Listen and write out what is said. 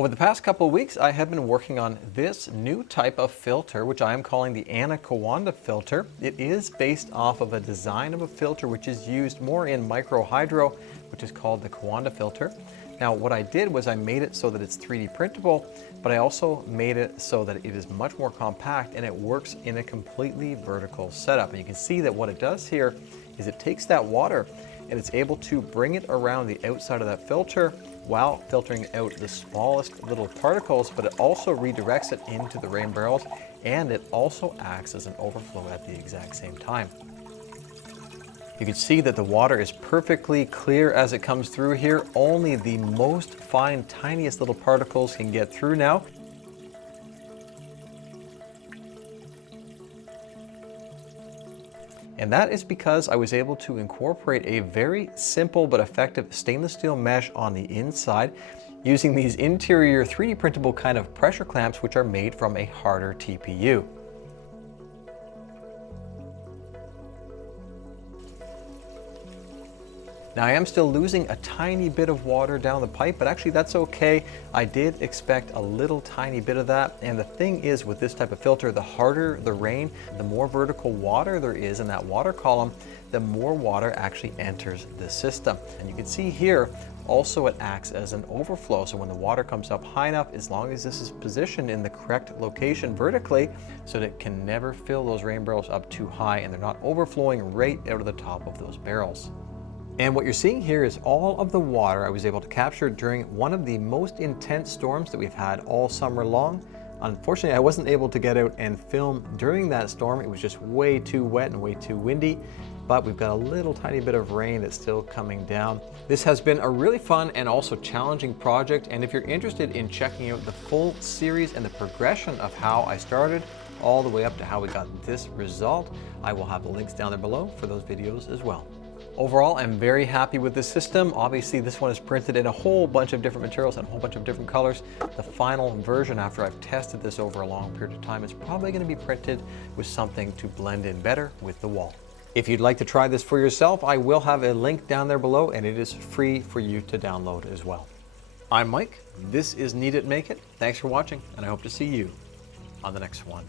Over the past couple of weeks, I have been working on this new type of filter, which I am calling the Ana Kawanda filter. It is based off of a design of a filter which is used more in micro hydro, which is called the Kawanda filter. Now, what I did was I made it so that it's 3D printable, but I also made it so that it is much more compact and it works in a completely vertical setup. And you can see that what it does here is it takes that water and it's able to bring it around the outside of that filter while filtering out the smallest little particles, but it also redirects it into the rain barrels, and it also acts as an overflow at the exact same time. You can see that the water is perfectly clear as it comes through here. Only the most fine, tiniest little particles can get through now. And that is because I was able to incorporate a very simple but effective stainless steel mesh on the inside using these interior 3D printable kind of pressure clamps, which are made from a harder TPU. Now I am still losing a tiny bit of water down the pipe, but actually that's okay. I did expect a little tiny bit of that. And the thing is, with this type of filter, the harder the rain, the more vertical water there is in that water column, the more water actually enters the system. And you can see here, also it acts as an overflow. So when the water comes up high enough, as long as this is positioned in the correct location vertically, so that it can never fill those rain barrels up too high and they're not overflowing right out of the top of those barrels. And what you're seeing here is all of the water I was able to capture during one of the most intense storms that we've had all summer long. Unfortunately, I wasn't able to get out and film during that storm. It was just way too wet and way too windy, but we've got a little tiny bit of rain that's still coming down. This has been a really fun and also challenging project. And if you're interested in checking out the full series and the progression of how I started all the way up to how we got this result, I will have the links down there below for those videos as well. Overall, I'm very happy with this system. Obviously, this one is printed in a whole bunch of different materials and a whole bunch of different colors. The final version, after I've tested this over a long period of time, is probably going to be printed with something to blend in better with the wall. If you'd like to try this for yourself, I will have a link down there below, and it is free for you to download as well. I'm Mike. This is Need It Make It. Thanks for watching, and I hope to see you on the next one.